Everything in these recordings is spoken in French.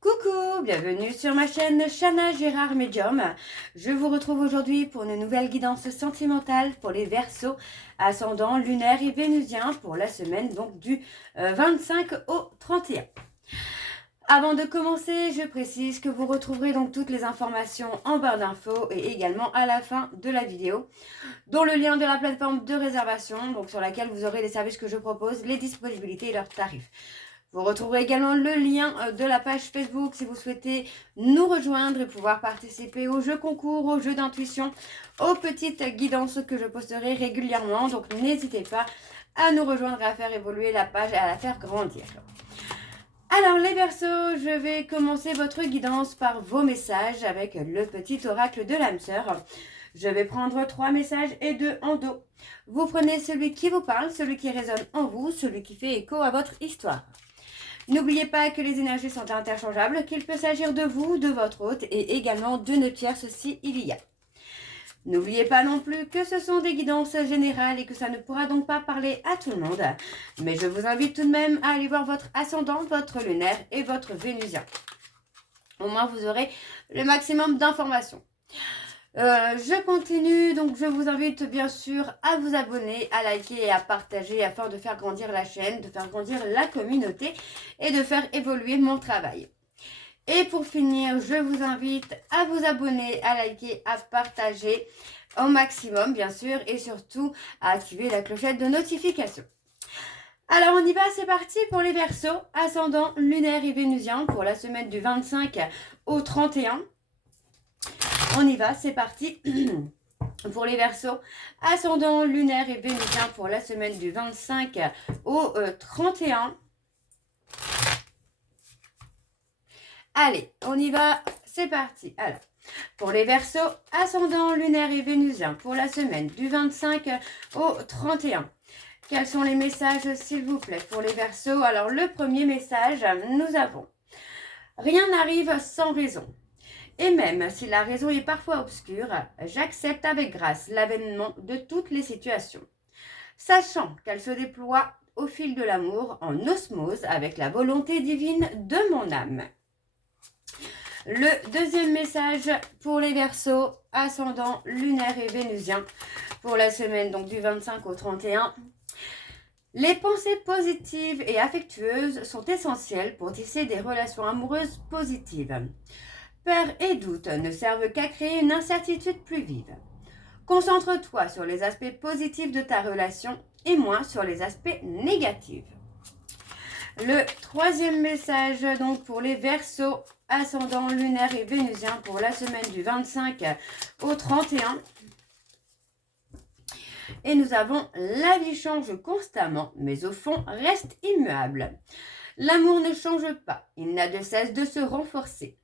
Coucou, bienvenue sur ma chaîne Chana Gérard Medium. Je vous retrouve aujourd'hui pour une nouvelle guidance sentimentale pour les Verseaux, ascendant lunaire et vénusien pour la semaine donc du 25 au 31. Avant de commencer, je précise que vous retrouverez donc toutes les informations en barre d'infos et également à la fin de la vidéo, dont le lien de la plateforme de réservation, donc sur laquelle vous aurez les services que je propose, les disponibilités et leurs tarifs. Vous retrouverez également le lien de la page Facebook si vous souhaitez nous rejoindre et pouvoir participer aux jeux concours, aux jeux d'intuition, aux petites guidances que je posterai régulièrement. Donc n'hésitez pas à nous rejoindre et à faire évoluer la page et à la faire grandir. Alors les Verseaux, je vais commencer votre guidance par vos messages avec le petit oracle de l'âme sœur. Je vais prendre 3 messages et 2 en dos. Vous prenez celui qui vous parle, celui qui résonne en vous, celui qui fait écho à votre histoire. N'oubliez pas que les énergies sont interchangeables, qu'il peut s'agir de vous, de votre hôte et également d'une tierce si il y a. N'oubliez pas non plus que ce sont des guidances générales et que ça ne pourra donc pas parler à tout le monde. Mais je vous invite tout de même à aller voir votre ascendant, votre lunaire et votre vénusien. Au moins vous aurez le maximum d'informations. Je continue, donc je vous invite bien sûr à vous abonner, à liker et à partager afin de faire grandir la chaîne, de faire grandir la communauté et de faire évoluer mon travail. Et pour finir, je vous invite à vous abonner, à liker, à partager au maximum bien sûr et surtout à activer la clochette de notification. Alors on y va, c'est parti pour les Verseaux, ascendant lunaire et vénusien pour la semaine du 25 au 31. On y va, c'est parti pour les Verseaux, ascendant lunaire et vénusien pour la semaine du 25 au 31. Allez, on y va, c'est parti. Alors, pour les Verseaux, ascendant lunaire et vénusien pour la semaine du 25 au 31. Quels sont les messages, s'il vous plaît, pour les Verseaux? Alors, le premier message, nous avons « Rien n'arrive sans raison. Et même si la raison est parfois obscure, j'accepte avec grâce l'avènement de toutes les situations, sachant qu'elles se déploient au fil de l'amour en osmose avec la volonté divine de mon âme. » Le deuxième message pour les Verseaux, ascendant lunaire et vénusien pour la semaine donc du 25 au 31. Les pensées positives et affectueuses sont essentielles pour tisser des relations amoureuses positives. Peur et doute ne servent qu'à créer une incertitude plus vive. Concentre-toi sur les aspects positifs de ta relation et moins sur les aspects négatifs. Le troisième message donc pour les Verseaux, ascendant lunaire et vénusien pour la semaine du 25 au 31. Et nous avons « La vie change constamment, mais au fond reste immuable. L'amour ne change pas, il n'a de cesse de se renforcer.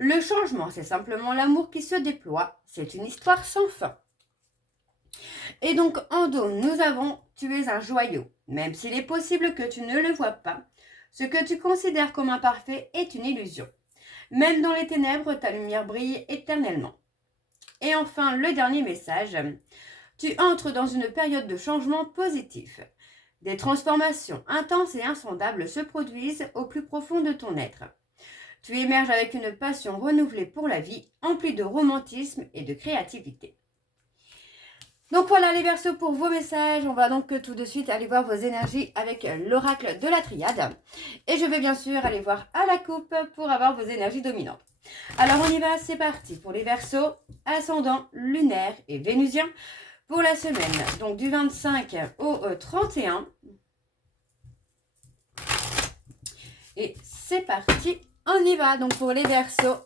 Le changement, c'est simplement l'amour qui se déploie. C'est une histoire sans fin. » Et donc, en dos, nous avons « Tu es un joyau. Même s'il est possible que tu ne le vois pas, ce que tu considères comme imparfait est une illusion. Même dans les ténèbres, ta lumière brille éternellement. » Et enfin, le dernier message. « Tu entres dans une période de changement positif. Des transformations intenses et insondables se produisent au plus profond de ton être. Tu émerges avec une passion renouvelée pour la vie, emplie de romantisme et de créativité. » Donc voilà les Verseaux pour vos messages. On va donc tout de suite aller voir vos énergies avec l'oracle de la triade. Et je vais bien sûr aller voir à la coupe pour avoir vos énergies dominantes. Alors on y va, c'est parti pour les Verseaux, ascendant lunaire et vénusien pour la semaine donc du 25 au 31. Et c'est parti. On y va donc pour les Verseaux,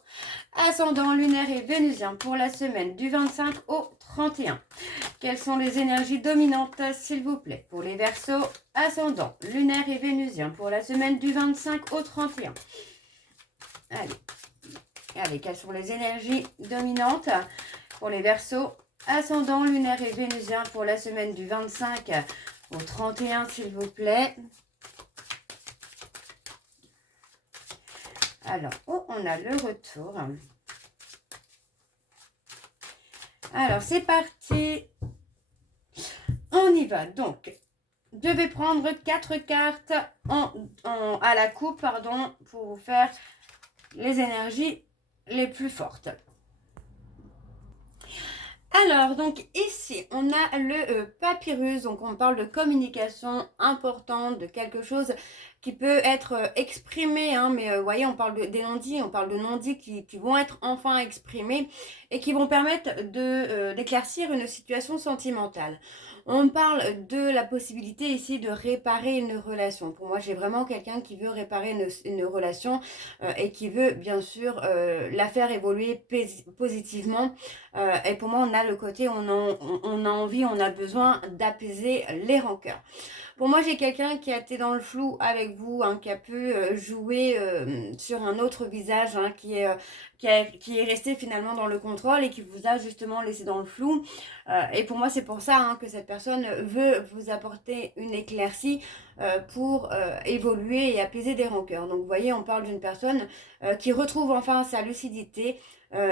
ascendant lunaire et vénusien pour la semaine du 25 au 31. Quelles sont les énergies dominantes, s'il vous plaît, pour les Verseaux, ascendant lunaire et vénusien pour la semaine du 25 au 31. Allez, quelles sont les énergies dominantes pour les Verseaux, ascendant lunaire et vénusien pour la semaine du 25 au 31, s'il vous plaît. Alors, on a le retour. Alors, c'est parti. On y va. Donc, je vais prendre 4 cartes à la coupe, pardon, pour vous faire les énergies les plus fortes. Alors, donc ici, on a le papyrus, donc on parle de communication importante, de quelque chose qui peut être exprimé, hein, mais vous voyez, on parle des non-dits, on parle de non-dits qui vont être enfin exprimés et qui vont permettre d'éclaircir une situation sentimentale. On parle de la possibilité ici de réparer une relation. Pour moi, j'ai vraiment quelqu'un qui veut réparer une relation et qui veut bien sûr la faire évoluer positivement. Et pour moi, on a le côté, on a envie, on a besoin d'apaiser les rancœurs. Pour moi, j'ai quelqu'un qui a été dans le flou avec vous, hein, qui a pu jouer sur un autre visage, hein, qui est resté finalement dans le contrôle et qui vous a justement laissé dans le flou. Et pour moi, c'est pour ça, hein, que cette personne veut vous apporter une éclaircie pour évoluer et apaiser des rancœurs. Donc, vous voyez, on parle d'une personne qui retrouve enfin sa lucidité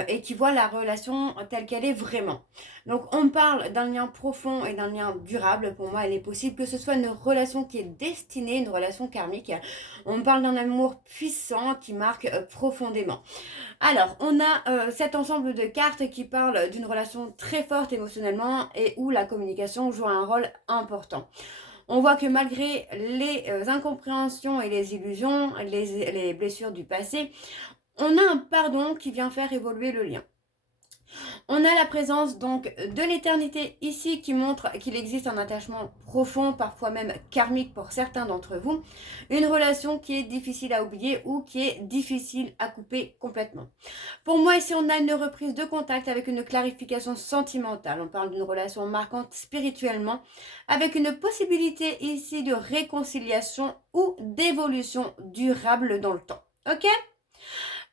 et qui voit la relation telle qu'elle est vraiment. Donc on parle d'un lien profond et d'un lien durable. Pour moi, il est possible que ce soit une relation qui est destinée, une relation karmique. On parle d'un amour puissant qui marque profondément. Alors, on a cet ensemble de cartes qui parlent d'une relation très forte émotionnellement et où la communication joue un rôle important. On voit que malgré les incompréhensions et les illusions, les blessures du passé, on a un pardon qui vient faire évoluer le lien. On a la présence donc de l'éternité ici qui montre qu'il existe un attachement profond, parfois même karmique pour certains d'entre vous. Une relation qui est difficile à oublier ou qui est difficile à couper complètement. Pour moi, ici, on a une reprise de contact avec une clarification sentimentale. On parle d'une relation marquante spirituellement avec une possibilité ici de réconciliation ou d'évolution durable dans le temps. Ok ?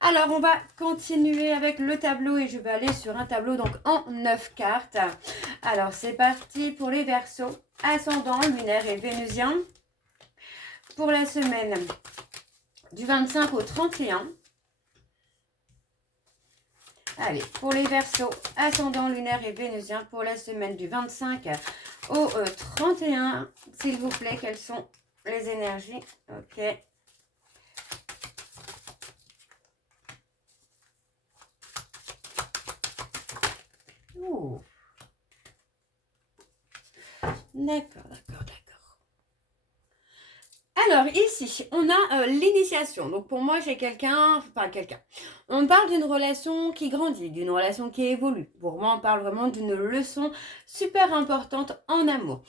Alors, on va continuer avec le tableau et je vais aller sur un tableau donc en 9 cartes. Alors, c'est parti pour les Verseaux, ascendant, lunaire et vénusien. Pour la semaine du 25 au 31. Allez, pour les Verseaux, ascendant, lunaire et vénusien, pour la semaine du 25 au 31, s'il vous plaît, quelles sont les énergies? Ok. D'accord. Alors ici, on a l'initiation. Donc pour moi, j'ai on parle d'une relation qui grandit, d'une relation qui évolue. Pour moi, on parle vraiment d'une leçon super importante en amour.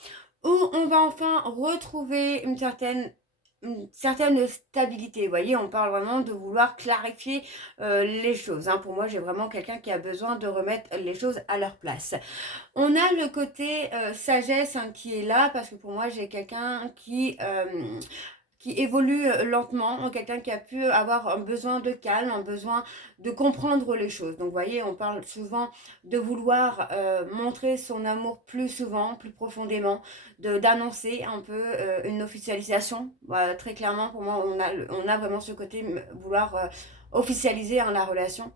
Où on va enfin retrouver une certaine stabilité. Vous voyez, on parle vraiment de vouloir clarifier les choses. Hein. Pour moi, j'ai vraiment quelqu'un qui a besoin de remettre les choses à leur place. On a le côté sagesse, hein, qui est là parce que pour moi, j'ai quelqu'un qui évolue lentement, quelqu'un qui a pu avoir un besoin de calme, un besoin de comprendre les choses. Donc vous voyez, on parle souvent de vouloir montrer son amour plus souvent, plus profondément, d'annoncer un peu une officialisation. Voilà, très clairement, pour moi, on a vraiment ce côté vouloir officialiser, hein, la relation.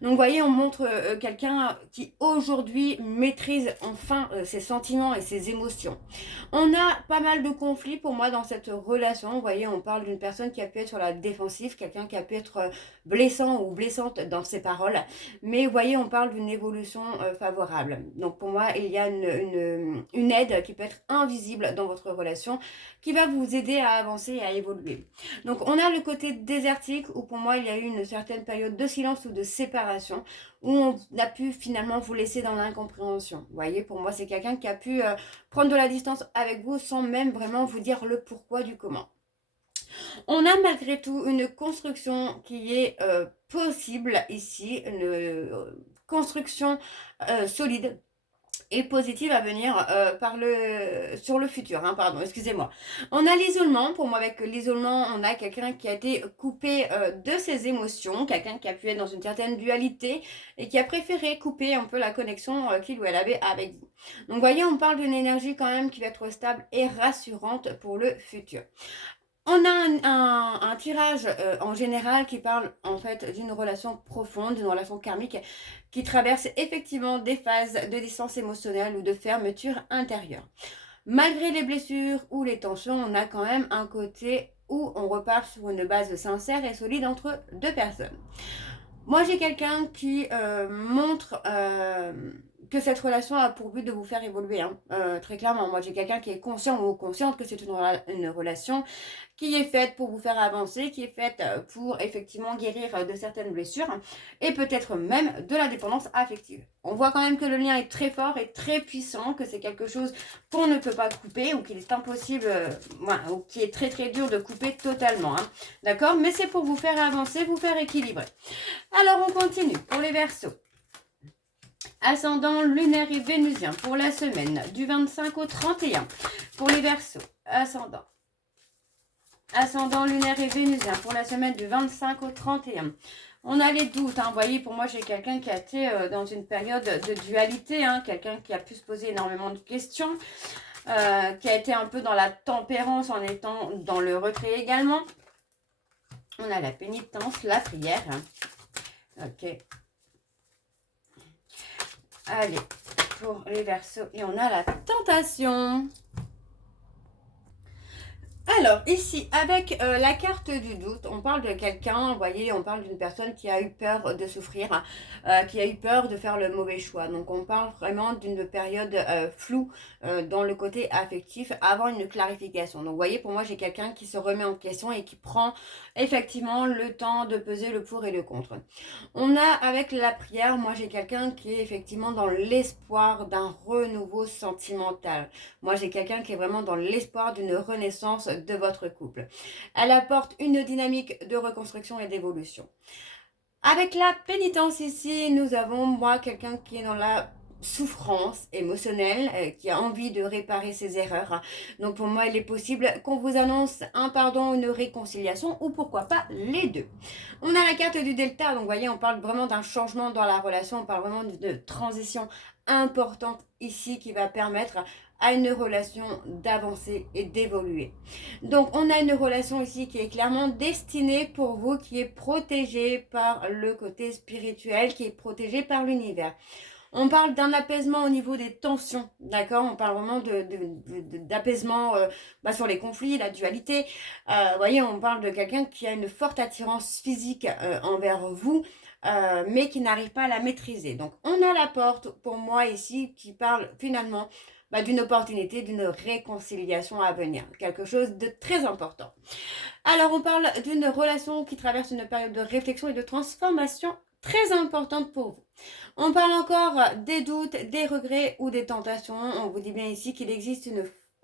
Donc vous voyez, on montre quelqu'un qui aujourd'hui maîtrise enfin ses sentiments et ses émotions. On a pas mal de conflits pour moi dans cette relation. Vous voyez, on parle d'une personne qui a pu être sur la défensive, quelqu'un qui a pu être blessant ou blessante dans ses paroles. Mais vous voyez, on parle d'une évolution favorable. Donc pour moi, il y a une aide qui peut être invisible dans votre relation qui va vous aider à avancer et à évoluer. Donc on a le côté désertique où pour moi, il y a eu une certaine période de silence ou de séparation où on a pu finalement vous laisser dans l'incompréhension. Vous voyez, pour moi, c'est quelqu'un qui a pu prendre de la distance avec vous sans même vraiment vous dire le pourquoi du comment. On a malgré tout une construction qui est possible ici, une construction solide et positive à venir sur le futur, hein, pardon, excusez-moi. On a l'isolement, pour moi avec l'isolement, on a quelqu'un qui a été coupé de ses émotions, quelqu'un qui a pu être dans une certaine dualité et qui a préféré couper un peu la connexion qu'il ou elle avait avec vous. Donc vous voyez, on parle d'une énergie quand même qui va être stable et rassurante pour le futur. On a un tirage en général qui parle en fait d'une relation profonde, d'une relation karmique qui traverse effectivement des phases de distance émotionnelle ou de fermeture intérieure. Malgré les blessures ou les tensions, on a quand même un côté ou on repart sur une base sincère et solide entre deux personnes. Moi, j'ai quelqu'un qui montre que cette relation a pour but de vous faire évoluer, hein. Très clairement. Moi, j'ai quelqu'un qui est conscient ou consciente que c'est une relation qui est faite pour vous faire avancer, qui est faite pour effectivement guérir de certaines blessures et peut-être même de la dépendance affective. On voit quand même que le lien est très fort et très puissant, que c'est quelque chose qu'on ne peut pas couper ou qu'il est impossible, ou qui est très très dur de couper totalement, hein. D'accord? Mais c'est pour vous faire avancer, vous faire équilibrer. Alors, on continue pour les Verseaux. Ascendant lunaire et vénusien pour la semaine du 25 au 31. Pour les Verseaux, ascendant lunaire et vénusien pour la semaine du 25 au 31. On a les doutes, hein. Vous voyez, pour moi, j'ai quelqu'un qui a été dans une période de dualité, hein. Quelqu'un qui a pu se poser énormément de questions, qui a été un peu dans la tempérance en étant dans le retrait également. On a la pénitence, la prière. Ok. Allez, pour les Verseaux, et on a la tentation. Alors, ici, avec la carte du doute, on parle de quelqu'un, vous voyez, on parle d'une personne qui a eu peur de souffrir, qui a eu peur de faire le mauvais choix. Donc, on parle vraiment d'une période floue dans le côté affectif avant une clarification. Donc, vous voyez, pour moi, j'ai quelqu'un qui se remet en question et qui prend effectivement le temps de peser le pour et le contre. On a, avec la prière, moi, j'ai quelqu'un qui est effectivement dans l'espoir d'un renouveau sentimental. Moi, j'ai quelqu'un qui est vraiment dans l'espoir d'une renaissance de votre couple. Elle apporte une dynamique de reconstruction et d'évolution. Avec la pénitence ici, nous avons, moi, quelqu'un qui est dans la souffrance émotionnelle, qui a envie de réparer ses erreurs. Donc pour moi, il est possible qu'on vous annonce un pardon, une réconciliation ou pourquoi pas les deux. On a la carte du delta, donc vous voyez, on parle vraiment d'un changement dans la relation, on parle vraiment de transition importante ici qui va permettre à une relation d'avancer et d'évoluer. Donc on a une relation ici qui est clairement destinée pour vous, qui est protégée par le côté spirituel, qui est protégée par l'univers. On parle d'un apaisement au niveau des tensions, d'accord? On parle vraiment d'apaisement sur les conflits, la dualité. Vous voyez, on parle de quelqu'un qui a une forte attirance physique envers vous, mais qui n'arrive pas à la maîtriser. Donc, on a la porte, pour moi ici, qui parle finalement d'une opportunité, d'une réconciliation à venir. Quelque chose de très important. Alors, on parle d'une relation qui traverse une période de réflexion et de transformation très importante pour vous. On parle encore des doutes, des regrets ou des tentations. On vous dit bien ici qu'il existe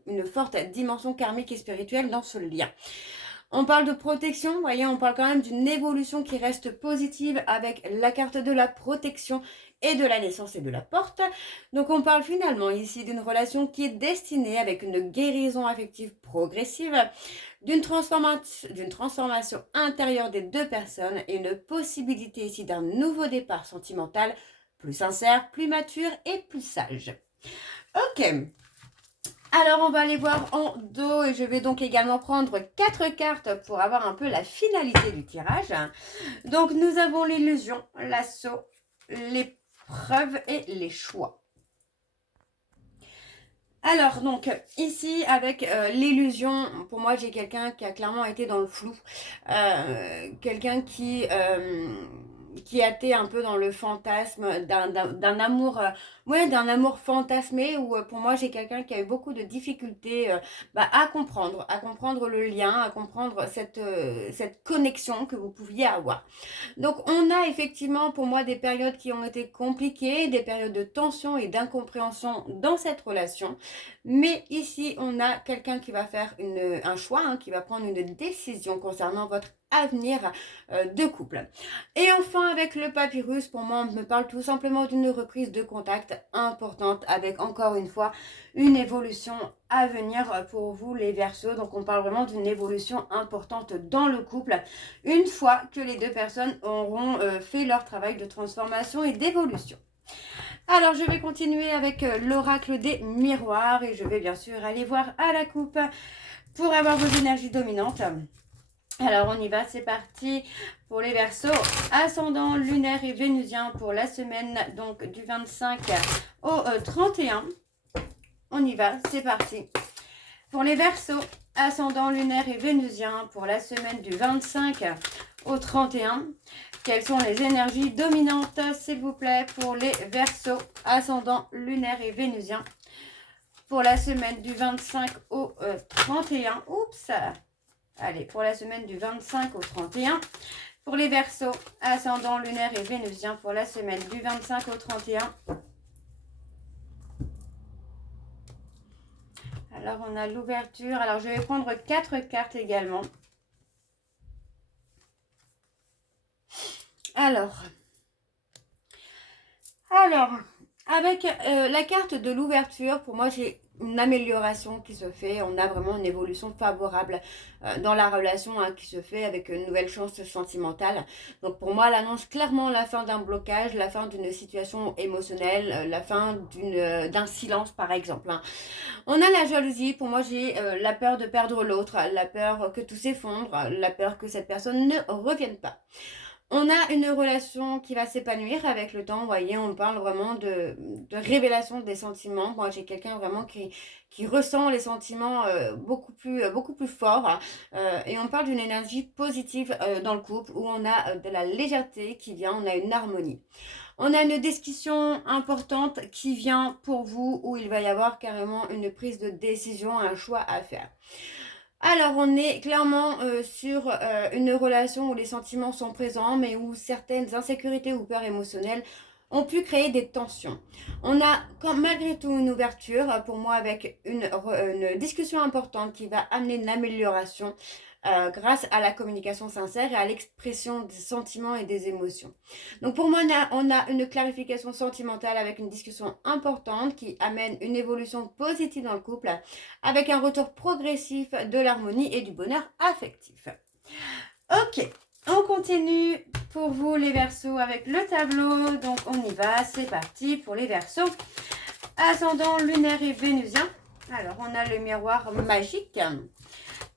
une forte dimension karmique et spirituelle dans ce lien. On parle de protection, vous voyez, on parle quand même d'une évolution qui reste positive avec la carte de la protection et de la naissance et de la porte. Donc on parle finalement ici d'une relation qui est destinée avec une guérison affective progressive, d'une transformation intérieure des deux personnes et une possibilité ici d'un nouveau départ sentimental plus sincère, plus mature et plus sage. Ok. Alors, on va aller voir en dos et je vais donc également prendre 4 cartes pour avoir un peu la finalité du tirage. Donc, nous avons l'illusion, l'assaut, l'épreuve et les choix. Alors, donc, ici, avec l'illusion, pour moi, j'ai quelqu'un qui a clairement été dans le flou. Quelqu'un qui a été un peu dans le fantasme d'un amour, d'un amour fantasmé, où pour moi j'ai quelqu'un qui a eu beaucoup de difficultés à comprendre le lien, à comprendre cette connexion que vous pouviez avoir. Donc on a effectivement pour moi des périodes qui ont été compliquées, des périodes de tension et d'incompréhension dans cette relation, mais ici on a quelqu'un qui va faire un choix, qui va prendre une décision concernant votre avenir de couple. Et enfin, avec le papyrus, pour moi, on me parle tout simplement d'une reprise de contact importante avec, encore une fois, une évolution à venir pour vous, les Verseaux. Donc, on parle vraiment d'une évolution importante dans le couple, une fois que les deux personnes auront fait leur travail de transformation et d'évolution. Alors, je vais continuer avec l'oracle des miroirs et je vais bien sûr aller voir à la coupe pour avoir vos énergies dominantes. Alors, on y va, c'est parti pour les Verseaux. Ascendant lunaire et vénusien pour la semaine donc du 25 au 31. On y va, c'est parti. Pour les Verseaux, ascendant lunaire et vénusien, pour la semaine du 25 au 31, quelles sont les énergies dominantes, s'il vous plaît, pour les Verseaux, ascendant lunaire et vénusien, pour la semaine du 25 au 31. Oups! Allez, pour la semaine du 25 au 31. Pour les Verseaux, ascendant lunaire et vénusien, pour la semaine du 25 au 31. Alors, on a l'ouverture. Alors, je vais prendre 4 cartes également. Alors, avec la carte de l'ouverture, pour moi, j'ai une amélioration qui se fait. On a vraiment une évolution favorable dans la relation qui se fait avec une nouvelle chance sentimentale. Donc, pour moi, elle annonce clairement la fin d'un blocage, la fin d'une situation émotionnelle, la fin d'un silence, par exemple. On a la jalousie. Pour moi, j'ai la peur de perdre l'autre, la peur que tout s'effondre, la peur que cette personne ne revienne pas. On a une relation qui va s'épanouir avec le temps. Vous voyez, on parle vraiment de révélation des sentiments. Moi, j'ai quelqu'un vraiment qui ressent les sentiments beaucoup plus forts. Et on parle d'une énergie positive dans le couple où on a de la légèreté qui vient, on a une harmonie. On a une discussion importante qui vient pour vous où il va y avoir carrément une prise de décision, un choix à faire. Alors, on est clairement sur une relation où les sentiments sont présents, mais où certaines insécurités ou peurs émotionnelles ont pu créer des tensions. On a malgré tout une ouverture, pour moi, avec une discussion importante qui va amener une amélioration grâce à la communication sincère et à l'expression des sentiments et des émotions. Donc pour moi, on a une clarification sentimentale avec une discussion importante qui amène une évolution positive dans le couple avec un retour progressif de l'harmonie et du bonheur affectif. Ok, on continue pour vous les Verseaux avec le tableau. Donc on y va, c'est parti pour les Verseaux. Ascendant lunaire et vénusien. Alors on a le miroir magique.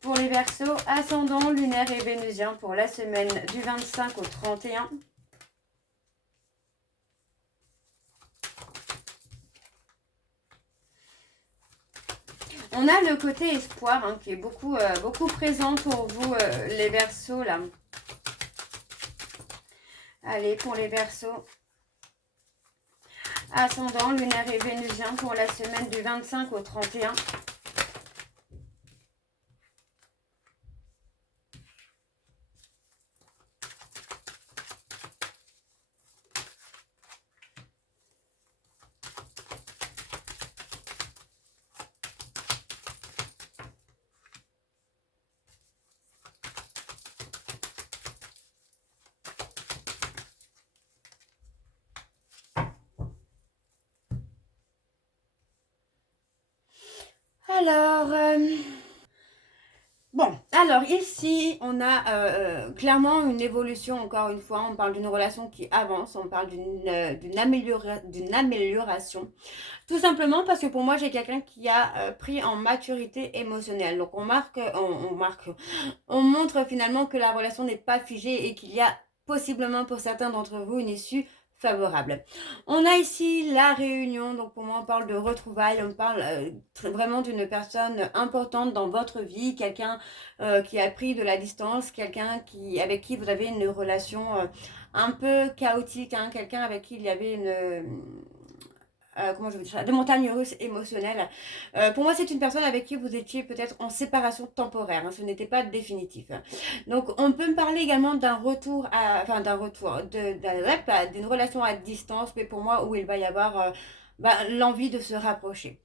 Pour les Verseaux, ascendant lunaire et vénusien pour la semaine du 25 au 31. On a le côté espoir qui est beaucoup présent pour vous, les Verseaux, là. Allez, pour les Verseaux, ascendant lunaire et vénusien pour la semaine du 25 au 31. Alors, alors ici, on a clairement une évolution, encore une fois. On parle d'une relation qui avance, on parle d'une amélioration. Tout simplement parce que pour moi, j'ai quelqu'un qui a pris en maturité émotionnelle. Donc, on montre finalement que la relation n'est pas figée et qu'il y a possiblement pour certains d'entre vous une issue favorable. On a ici la réunion, donc pour moi on parle de retrouvailles, on parle vraiment d'une personne importante dans votre vie, quelqu'un qui a pris de la distance, quelqu'un avec qui vous avez une relation un peu chaotique, quelqu'un avec qui il y avait comment je veux dire ça, de montagnes russes émotionnelles. Pour moi, c'est une personne avec qui vous étiez peut-être en séparation temporaire. Ce n'était pas définitif. Donc, on peut me parler également d'un retour, d'une relation à distance, mais pour moi, où il va y avoir l'envie de se rapprocher.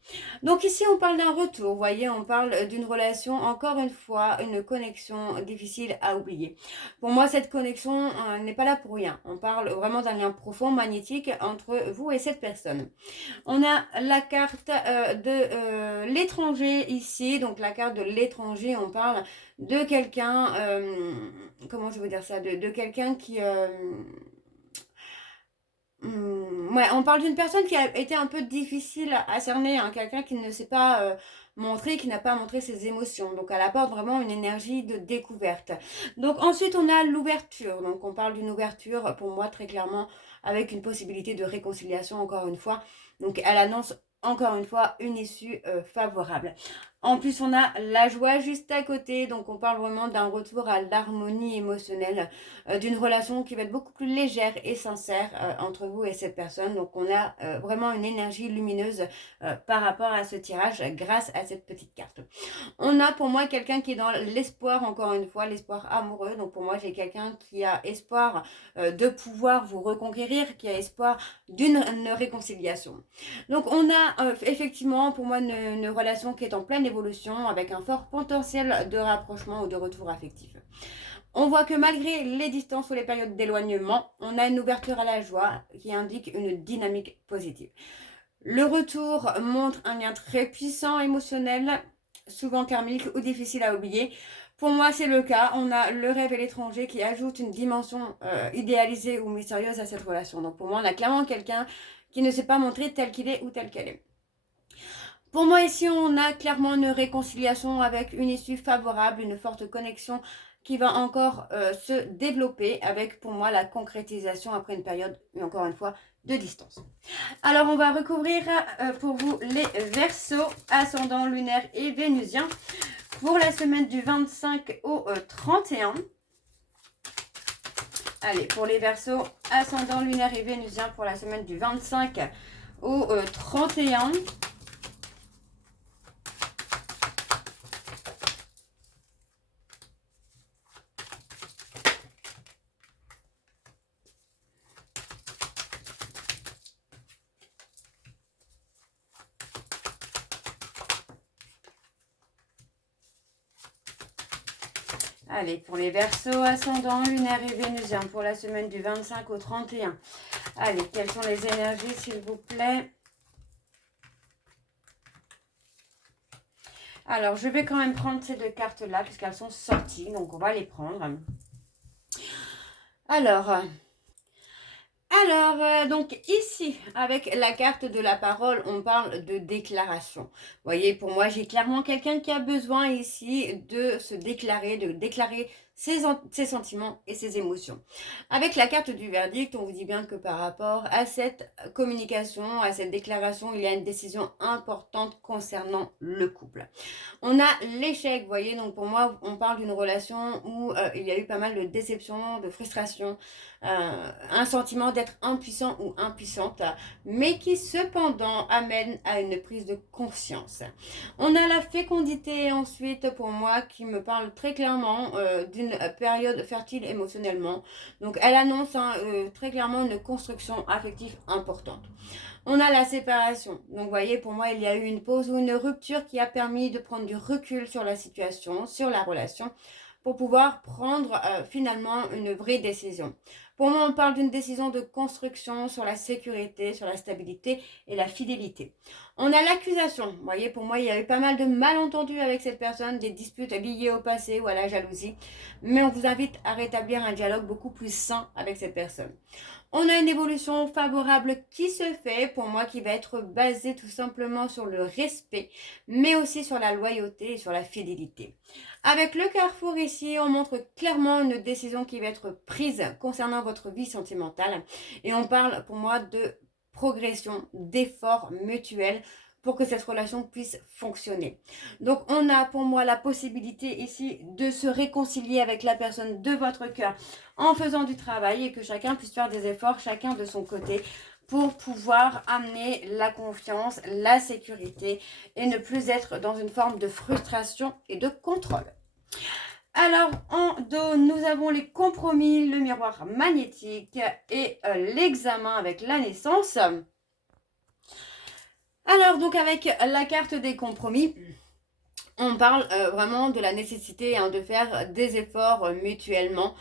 Donc ici, on parle d'un retour. Vous voyez, on parle d'une relation, encore une fois, une connexion difficile à oublier. Pour moi, cette connexion n'est pas là pour rien. On parle vraiment d'un lien profond, magnétique entre vous et cette personne. On a la carte de l'étranger ici. Donc la carte de l'étranger, on parle de quelqu'un, comment je veux dire ça, de quelqu'un qui... ouais, on parle d'une personne qui a été un peu difficile à cerner, quelqu'un qui ne s'est pas montré, qui n'a pas montré ses émotions. Donc elle apporte vraiment une énergie de découverte. Donc ensuite on a l'ouverture. Donc on parle d'une ouverture pour moi très clairement avec une possibilité de réconciliation encore une fois. Donc elle annonce encore une fois une issue favorable. En plus, on a la joie juste à côté, donc on parle vraiment d'un retour à l'harmonie émotionnelle, d'une relation qui va être beaucoup plus légère et sincère entre vous et cette personne. Donc on a vraiment une énergie lumineuse par rapport à ce tirage grâce à cette petite carte. On a pour moi quelqu'un qui est dans l'espoir, encore une fois, l'espoir amoureux. Donc pour moi, j'ai quelqu'un qui a espoir de pouvoir vous reconquérir, qui a espoir d'une réconciliation. Donc on a effectivement pour moi une relation qui est en pleine évolution avec un fort potentiel de rapprochement ou de retour affectif. On voit que malgré les distances ou les périodes d'éloignement, on a une ouverture à la joie qui indique une dynamique positive. Le retour montre un lien très puissant émotionnel, souvent karmique ou difficile à oublier. Pour moi, c'est le cas. On a le rêve et l'étranger qui ajoutent une dimension idéalisée ou mystérieuse à cette relation. Donc pour moi, on a clairement quelqu'un qui ne s'est pas montré tel qu'il est ou tel qu'elle est. Pour moi, ici, on a clairement une réconciliation avec une issue favorable, une forte connexion qui va encore se développer avec, pour moi, la concrétisation après une période, encore une fois, de distance. Alors, on va recouvrir pour vous les Verseaux, ascendant lunaire et vénusien pour la semaine du 25 au 31. Allez, pour les Verseaux, ascendant lunaire et vénusien pour la semaine du 25 au 31. Allez, pour les Verseaux, ascendant, lunaire et vénusien pour la semaine du 25 au 31. Allez, quelles sont les énergies, s'il vous plaît? Alors, je vais quand même prendre ces deux cartes-là, puisqu'elles sont sorties. Donc, on va les prendre. Donc ici, avec la carte de la parole, on parle de déclaration. Vous voyez, pour moi, j'ai clairement quelqu'un qui a besoin ici de se déclarer, de déclarer ses sentiments et ses émotions. Avec la carte du verdict, on vous dit bien que par rapport à cette communication, à cette déclaration, il y a une décision importante concernant le couple. On a l'échec, vous voyez, donc pour moi, on parle d'une relation où il y a eu pas mal de déception, de frustration, un sentiment d'être impuissant ou impuissante, mais qui cependant amène à une prise de conscience. On a la fécondité ensuite pour moi qui me parle très clairement d'une période fertile émotionnellement. Donc elle annonce très clairement une construction affective importante. On a la séparation. Donc, vous voyez, pour moi, il y a eu une pause ou une rupture qui a permis de prendre du recul sur la situation, sur la relation, pour pouvoir prendre finalement une vraie décision. Pour moi, on parle d'une décision de construction sur la sécurité, sur la stabilité et la fidélité. On a l'accusation. Vous voyez, pour moi, il y a eu pas mal de malentendus avec cette personne, des disputes liées au passé ou à la jalousie. Mais on vous invite à rétablir un dialogue beaucoup plus sain avec cette personne. On a une évolution favorable qui se fait, pour moi, qui va être basée tout simplement sur le respect, mais aussi sur la loyauté et sur la fidélité. Avec le carrefour ici, on montre clairement une décision qui va être prise concernant votre vie sentimentale. Et on parle pour moi de progression, d'efforts mutuels pour que cette relation puisse fonctionner. Donc on a pour moi la possibilité ici de se réconcilier avec la personne de votre cœur en faisant du travail et que chacun puisse faire des efforts, chacun de son côté, pour pouvoir amener la confiance, la sécurité et ne plus être dans une forme de frustration et de contrôle. Alors, en dos, nous avons les compromis, le miroir magnétique et l'examen avec la naissance. Alors, donc avec la carte des compromis, on parle vraiment de la nécessité de faire des efforts mutuellement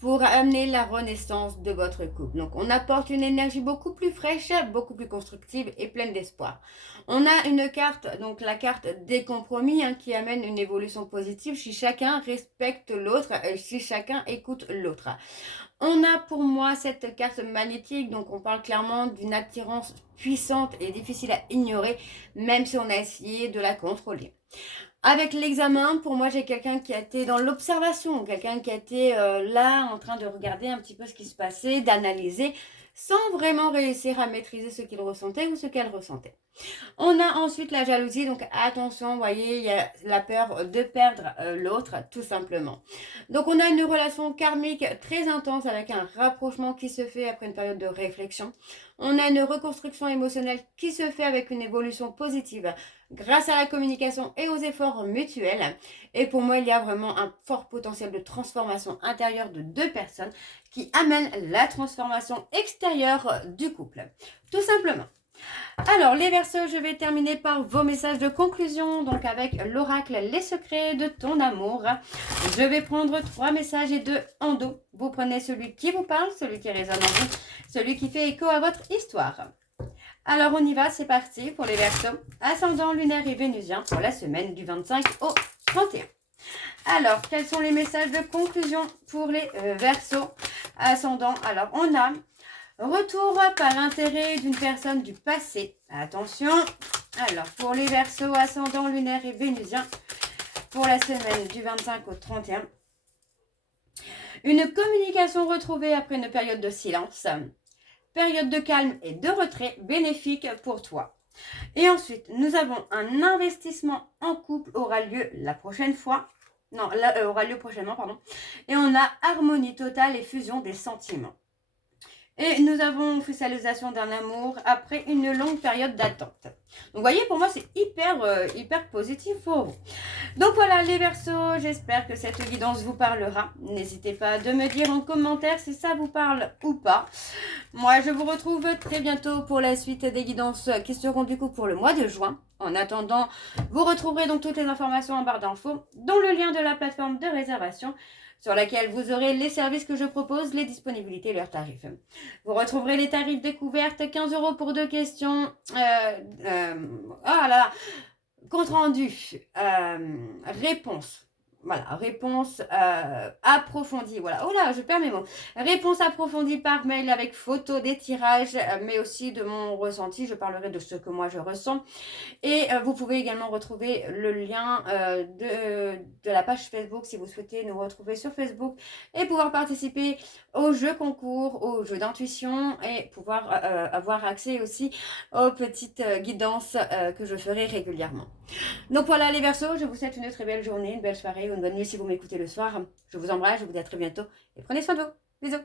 pour amener la renaissance de votre couple. Donc, on apporte une énergie beaucoup plus fraîche, beaucoup plus constructive et pleine d'espoir. On a une carte, donc la carte des compromis, qui amène une évolution positive si chacun respecte l'autre et si chacun écoute l'autre. On a pour moi cette carte magnétique, donc on parle clairement d'une attirance puissante et difficile à ignorer, même si on a essayé de la contrôler. Avec l'examen, pour moi, j'ai quelqu'un qui a été dans l'observation, quelqu'un qui a été là en train de regarder un petit peu ce qui se passait, d'analyser, sans vraiment réussir à maîtriser ce qu'il ressentait ou ce qu'elle ressentait. On a ensuite la jalousie, donc attention, vous voyez, il y a la peur de perdre l'autre, tout simplement. Donc on a une relation karmique très intense avec un rapprochement qui se fait après une période de réflexion. On a une reconstruction émotionnelle qui se fait avec une évolution positive grâce à la communication et aux efforts mutuels. Et pour moi, il y a vraiment un fort potentiel de transformation intérieure de deux personnes qui amènent la transformation extérieure du couple. Tout simplement. Alors, les Verseaux, je vais terminer par vos messages de conclusion, donc avec l'oracle Les secrets de ton amour. Je vais prendre 3 messages et 2 en dos. Vous prenez celui qui vous parle, celui qui résonne en vous, celui qui fait écho à votre histoire. Alors, on y va, c'est parti pour les Verseaux. Ascendant lunaire et vénusien pour la semaine du 25 au 31. Alors, quels sont les messages de conclusion pour les Verseaux ascendant? Alors, on a retour par l'intérêt d'une personne du passé. Attention. Alors, pour les Verseaux ascendant lunaire et vénusien, pour la semaine du 25 au 31. Une communication retrouvée après une période de silence. Période de calme et de retrait bénéfique pour toi. Et ensuite, nous avons un investissement en couple aura lieu la prochaine fois. Non, aura lieu prochainement, pardon. Et on a harmonie totale et fusion des sentiments. Et nous avons officialisation d'un amour après une longue période d'attente. Donc, vous voyez, pour moi, c'est hyper positif pour vous. Donc, voilà, les Verseaux, j'espère que cette guidance vous parlera. N'hésitez pas de me dire en commentaire si ça vous parle ou pas. Moi, je vous retrouve très bientôt pour la suite des guidances qui seront du coup pour le mois de juin. En attendant, vous retrouverez donc toutes les informations en barre d'infos, dont le lien de la plateforme de réservation sur laquelle vous aurez les services que je propose, les disponibilités et leurs tarifs. Vous retrouverez les tarifs découvertes, 15 € pour 2 questions. Compte rendu, réponse. Voilà, réponse approfondie. Voilà, oh là, je perds mes mots. Réponse approfondie par mail avec photo des tirages, mais aussi de mon ressenti. Je parlerai de ce que moi je ressens. Et vous pouvez également retrouver le lien de la page Facebook si vous souhaitez nous retrouver sur Facebook et pouvoir participer aux jeux concours, aux jeux d'intuition et pouvoir avoir accès aussi aux petites guidances que je ferai régulièrement. Donc voilà les Verseaux, je vous souhaite une très belle journée, une belle soirée ou une bonne nuit si vous m'écoutez le soir. Je vous embrasse, je vous dis à très bientôt et prenez soin de vous. Bisous.